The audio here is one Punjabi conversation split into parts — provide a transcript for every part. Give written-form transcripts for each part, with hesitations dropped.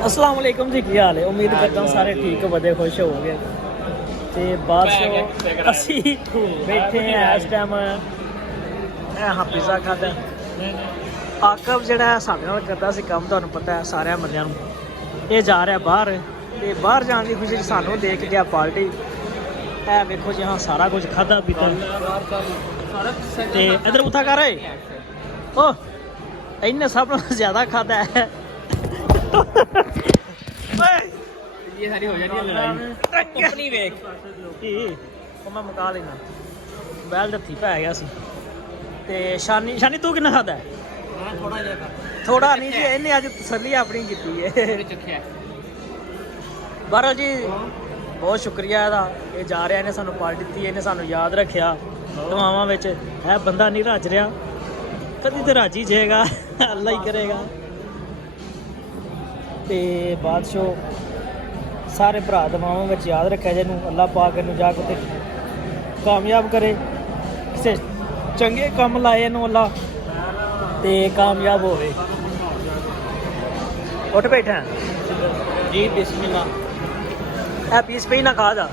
अस्सलाम वालेकुम जी, की हाल है। उम्मीद करता हूँ सारे ठीक वधिया खुश हो गए। तो बाद असी बैठे हैं इस टाइम हाँ पिज़्ज़ा खादा। आकब ਜਿਹੜਾ ਸਾਡੇ ਨਾਲ ਕਰਦਾ ਸੀ ਕੰਮ, ਤੁਹਾਨੂੰ ਪਤਾ ਹੈ ਸਾਰਿਆਂ ਬੰਦਿਆਂ ਨੂੰ, ਇਹ ਜਾ ਰਿਹਾ ਬਾਹਰ ਤੇ ਬਾਹਰ ਜਾਣ ਦੀ ਖੁਸ਼ੀ ਸਾਨੂੰ ਦੇਖ ਗਿਆ ਪਾਰਟੀ। ਇਹ ਵੇਖੋ ਜੀ, ਹਾਂ ਸਾਰਾ ਕੁਝ ਖਾਦਾ ਪੀਤਾ ਤੇ ਇਧਰ ਉਠਾ ਕਰ ਰਹੇ ਓ ਇਹਨੇ ਸਭ ਤੋਂ ਜ਼ਿਆਦਾ ਖਾਦਾ ਹੈ। ये सारी हो जाती है लड़ाई कंपनी वेख ਕੀ ਉਹ ਮੈਂ ਮੁਕਾ ਲੈਣਾ ਬੈਲ ਦੱਥੀ ਪੈ ਗਿਆ ਸੀ। ਤੇ ਸ਼ਾਨੀ ਤੂੰ ਕਿੰਨਾ ਖਾਦਾ? हां थोड़ा जिहा ਥੋੜਾ ਨਹੀਂ ਜੀ, ਇਹਨੇ ਅੱਜ ਤਸੱਲੀ ਆਪਣੀ ਕੀਤੀ ਹੈ। चखिया ਬਾਹਰੋਂ ਜੀ ਬਹੁਤ ਸ਼ੁਕਰੀਆ ਇਹਦਾ। ਇਹ ਜਾ ਰਿਹਾ, ਇਹਨੇ ਸਾਨੂੰ ਪਾਰਟੀ ਦਿੱਤੀ, ਇਹਨੇ ਸਾਨੂੰ ਯਾਦ ਰੱਖਿਆ ਦੁਆਵਾਂ ਵਿੱਚ। ਇਹ ਬੰਦਾ ਨਹੀਂ ਰੱਜ ਰਿਹਾ, ਕਦੀ ਤੇ ਰਾਜੀ ਜਾਏਗਾ, ਅੱਲਾ ਹੀ ਕਰੇਗਾ। ਤੇ ਬਾਦਸ਼ਾਹ ਸਾਰੇ ਭਰਾ ਦੁਆਵਾਂ ਵਿੱਚ ਯਾਦ ਰੱਖਿਆ ਜਿਹਨੂੰ ਅੱਲਾ ਪਾਕ ਇਹਨੂੰ ਜਾ ਕੇ ਕਾਮਯਾਬ ਕਰੇ, ਕਿਸੇ ਚੰਗੇ ਕੰਮ ਲਾਏ ਇਹਨੂੰ ਅੱਲਾ ਤੇ ਕਾਮਯਾਬ ਹੋਵੇ। ਉੱਠ ਬੈਠਾ जी बिस्मिल्लाह ਇਹ ਪੀਸ ਪਈ ਨਾ ਖਾ ਜਾ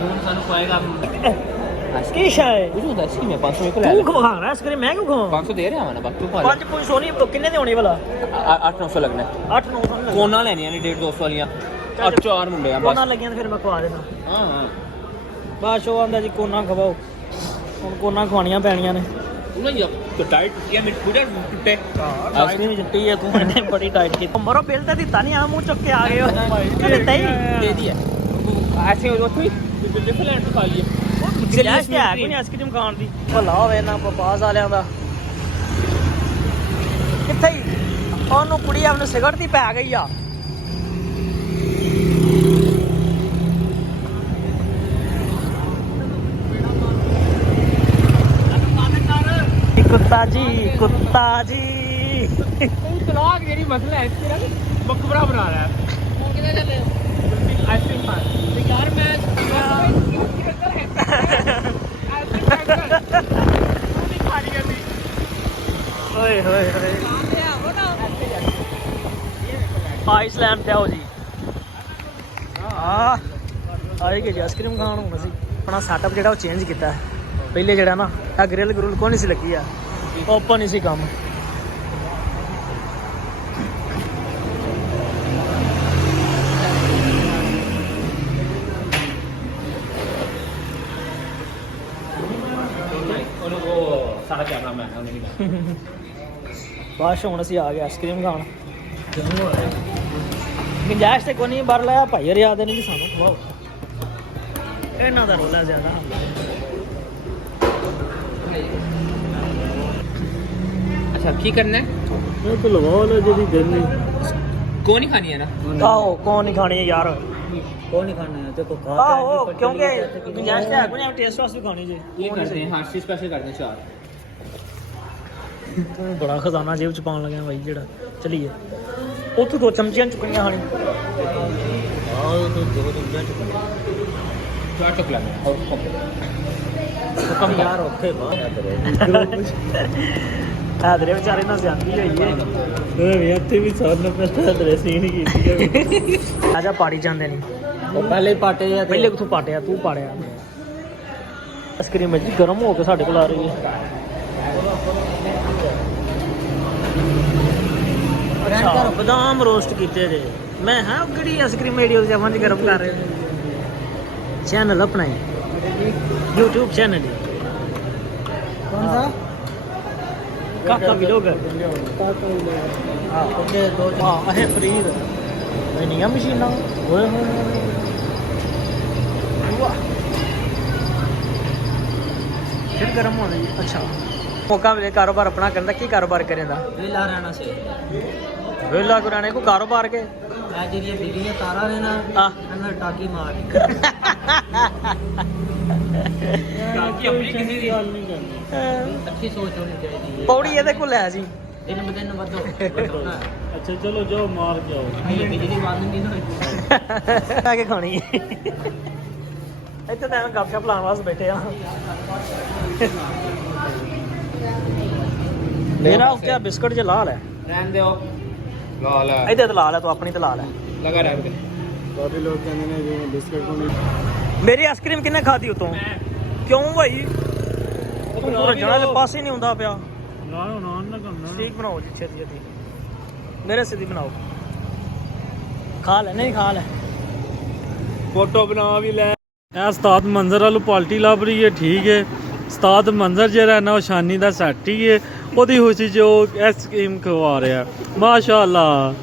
जून सानू पाएगा ਕੀ ਸ਼ਾਇ बुझू दा सी मैं 500 में को ले ਤੂੰ ਖਵਾ ਰਿਹਾ ਇਸ ਕਰੇ ਮੈਂ ਕਿਉਂ ਖਵਾਂ? 500 दे रहा मैं बाकी तू पा ਪੰਜ ਪੁਆਇੰਟ ਸੋਨੀ ਕਿੰਨੇ ਦੇ ਹੋਣੇ ਵਾਲਾ? 8-900 लगना 8-9 ਸੌ कोना लेनी है 1.5-200 वालियां अब चार मुंडे हैं ਕੋਨਾ बस ਲੱਗੀਆਂ ਤੇ ਫਿਰ ਮੈਂ ਖਵਾ ਦੇਣਾ। हां हां ਬਾਦਸ਼ਾਹ ਆਂਦਾ ਜੀ ਕੋਨਾ ਖਵਾਓ, ਹੁਣ ਕੋਨਾ ਖਵਾਣੀਆਂ ਪੈਣੀਆਂ ਨੇ। तू ना ये तो टाइट या मैं पूरा टूटे ਆਈਸਕ੍ਰੀਮ ਜੁੱਟੀ ਹੈ ਤੂੰ, ਇਹਨੇ ਬੜੀ ਟਾਈਟ ਕੀਤੀ। ਮਰੋ ਬਿੱਲ ਤਾਂ ਦਿੱਤਾ ਨਹੀਂ, ਆ ਮੂੰਹ ਚੁੱਕ ਕੇ ਆ ਗਏ ਹੋ। ਦਿੱਤਾ ਹੀ दे दिया ऐसे हो तो डिफरेंट खा लिए ਗੁੰਜਾਇਸ਼ ਤੇ ਹੈ ਕੋਈ ਨਹੀਂ ਆਈਸਕ੍ਰੀਮ ਖਾਣ ਦੀ। ਭਲਾ ਹੋਵੇ ਨਾ ਬਪਾਸ ਵਾਲਿਆਂ ਦਾ। ਕਿੱਥੇ ਹੀ ਉਹਨੂੰ ਕੁੜੀ ਆਪਣੀ ਸਿਗਰਟ ਦੀ ਪੈ ਗਈ ਆ। ਕੁੱਤਾ ਜੀ ਕੁੱਤਾ ਜੀ तलाक मेरी मसला है तेरा बकरा बना रहा है फोन किधर चले आइसक्रीम खान यार मैं ਓਏ ਹੋਏ ਹੋਏ ਆਈਸਲੈਂਡ ਤੇ ਆਓ ਜੀ। ਆਏ ਕਿ ਆਈਸਕ੍ਰੀਮ ਖਾਣ ਹੁਣ ਅਸੀਂ ਆਪਣਾ ਸੈਟਅਪ ਜਿਹੜਾ ਉਹ ਚੇਂਜ ਕੀਤਾ। ਪਹਿਲੇ ਜਿਹੜਾ ਨਾ ਆ ਗ੍ਰਿਲ ਗਰੁਲ ਕੋਈ ਨਹੀਂ ਸੀ ਲੱਗੀ ਆ, ਓਪਨ ਹੀ ਸੀ ਕੰਮ। सारा कैमरा मैन है उन्हें ਬਾਅਦ ਹੁਣ ਅਸੀਂ ਆ ਗਏ ਆਈਸਕ੍ਰੀਮ ਖਾਣ। ਗੁੰਜਾਇਸ਼ ਤੇ ਕੋਈ ਨਹੀਂ, ਬਾਹਰ ਲਾਇਆ ਭਾਈ ਰਿਆ ਦੇ ਨਹੀਂ ਸਾਨੂੰ ਖਵਾਓ, ਇਹਨਾਂ ਦਾ ਰੋਲਾ ਜ਼ਿਆਦਾ। अच्छा की करना है ਇਹ ਤਾਂ ਲਵਾਓ ਨਾ ਜਿਹੜੀ ਦਿੰਨੀ। कौन ही खानी है ना ਆਹੋ ਕੌਣ ਨਹੀਂ ਖਾਣੀ ਯਾਰ? कौन नहीं खाना है देखो ਆਹੋ ਕਿਉਂਕਿ ਗੁੰਜਾਇਸ਼ ਤੇ ਹੈ ਕੋਈ ਨਹੀਂ, ਟੇਸਟ ਵਾਸਤੇ ਵੀ ਖਾਣੀ ਜੀ। ये करते हैं हर चीज स्पेशल करते हैं चार ਤੂੰ ਬੜਾ ਖਜ਼ਾਨਾ ਜੇਬ ਚ ਪਾਉਣ ਲੱਗਿਆ ਬਾਈ ਜਿਹੜਾ। ਚਲੀਏ ਉੱਥੋਂ ਦੋ ਚਮਚੀਆਂ ਚੁੱਕਣੀਆਂ ਖਾਣੀ। और तो दो चमचा चुका चार चुक लेना और ਕਮ ਯਾਰ ਉੱਥੇ ਆਦਰੇ ਵਿਚਾਰੇ ਨਾਲ ਜਾਂਦੀ ਹੋਈ ਹੈ। ਓਏ ਇੱਥੇ ਵੀ ਸਾਰਨ ਪਸਤਾ ਡਰੈਸਿੰਗ ਨਹੀਂ ਕੀਤੀ ਹੈ। ਆਜਾ ਪਾੜੀ ਜਾਂਦੇ ਨਹੀਂ, पहले पाटे या ਪਹਿਲੇ ਕਿਥੋਂ ਪਾਟਿਆ? ਤੂੰ ਪਾੜਿਆ। ਆਈਸਕ੍ਰੀਮ ਜੀ ਗਰਮ ਹੋ ਕੇ ਸਾਡੇ ਕੋਲ ਆ ਰਹੀ ਹੈ। ਅੱਛਾ ਬਦਾਮ ਰੋਸਟ ਕੀਤੇ ਜੇ। ਮੈਂ ਹਾਂ ਕਿਹੜੀ ਆਈਸਕ੍ਰੀਮ ਵੀਡੀਓ ਜਮਾਂ ਚ ਗਰਮ ਕਰ ਰਹੇ ਨੇ। ਚੈਨਲ ਆਪਣਾ ਹੀ YouTube ਚੈਨਲ ਹੈ। कौन सा ਕਾਕਾ ਵੀਲੋਗਰ। हाँ ओके दो ਹਾਂ ਇਹ ਫਰੀਦ ਇੰਨੀਆਂ ਮਸ਼ੀਨਾਂ ਓਏ ਹੋਏ ਵਾਹ ਫਿਰ ਗਰਮ ਹੋਣਾ ਜੀ। ਅੱਛਾ ਮੌਕਾ ਮਿਲੇ ਕਾਰੋਬਾਰ ਆਪਣਾ ਕਰਨ ਦਾ। ਕੀ ਕਾਰੋਬਾਰ ਕਰੇਂਦਾ? वेला रहना से ਵੇਲਾ ਕਰਾਣੇ ਕੋ ਕਾਰੋਬਾਰ ਕੇ आज ये बिजली का तारा रहना ਆ अंदर टाकी मार टाकी अपनी किसी की गल नहीं करनी अच्छी सोच होनी चाहिए ਪੌੜੀ ਇਹਦੇ ਕੋਲ ਹੈ ਜੀ। दिन ब दिन बदलो ਅੱਛਾ ਚਲੋ ਜਾਓ ਮਾਰ ਕੇ ਆਓ। ये बिजली बंद नहीं होई ਆ ਕੇ ਖਾਣੀ ਹੈ। ਇੱਥੇ ਤਾਂ ਐਵੇਂ ਗੱਪਸ਼ਪ ਲਾਉਣ ਵਾਸਤੇ ਬੈਠੇ ਆ। ਮੇਰਾ ਉਹ ਕਿਆ ਬਿਸਕਟ ਜੇ ਲਾਲ ਹੈ। रहन दो ਲਾ ਲੈ ਇਹਦੇ ਤੇ ਲਾ ਲੈ ਤੂੰ ਆਪਣੀ ਤੇ ਲਾ ਲੈ ਲਗਾ ਰਹਿਣ ਦੇ ਕਾਫੀ ਲੋਕ ਕਹਿੰਦੇ ਨੇ ਜਿਵੇਂ ਬਿਸਕਟ ਨੂੰ ਮੇਰੀ ਆਈਸਕ੍ਰੀਮ ਕਿੰਨੇ ਖਾਦੀ ਉਤੋਂ ਕਿਉਂ ਭਾਈ ਤੂੰ ਰੱਜਣਾ ਦੇ ਪਾਸੇ ਨਹੀਂ ਹੁੰਦਾ ਪਿਆ ਨਾ ਕਰਨਾ ਠੀਕ ਬਣਾਓ ਜੀ ਛੇਤੀ ਛੇਤੀ ਮੇਰੇ ਸਿੱਧੀ ਬਣਾਓ ਖਾ ਲੈ ਨਹੀਂ ਖਾ ਲੈ ਫੋਟੋ ਬਣਾ ਵੀ ਲੈ ਇਹ ਉਸਤਾਦ ਮੰਜ਼ਰ ਵਾਲੂ ਪਾਲਟੀ ਲੱਭ ਰਹੀ ਹੈ ਠੀਕ ਹੈ ਉਸਤਾਦ ਮੰਜ਼ਰ ਜਿਹੜਾ ਨਾ ਉਹ ਸ਼ਾਨੀ ਦਾ ਸੈੱਟ ਹੀ ਹੈ ਉਹਦੀ ਖੁਸ਼ੀ 'ਚ ਉਹ ਆਈਸਕ੍ਰੀਮ ਖਵਾ ਰਿਹਾ ਮਾਸ਼ਾਅੱਲਾ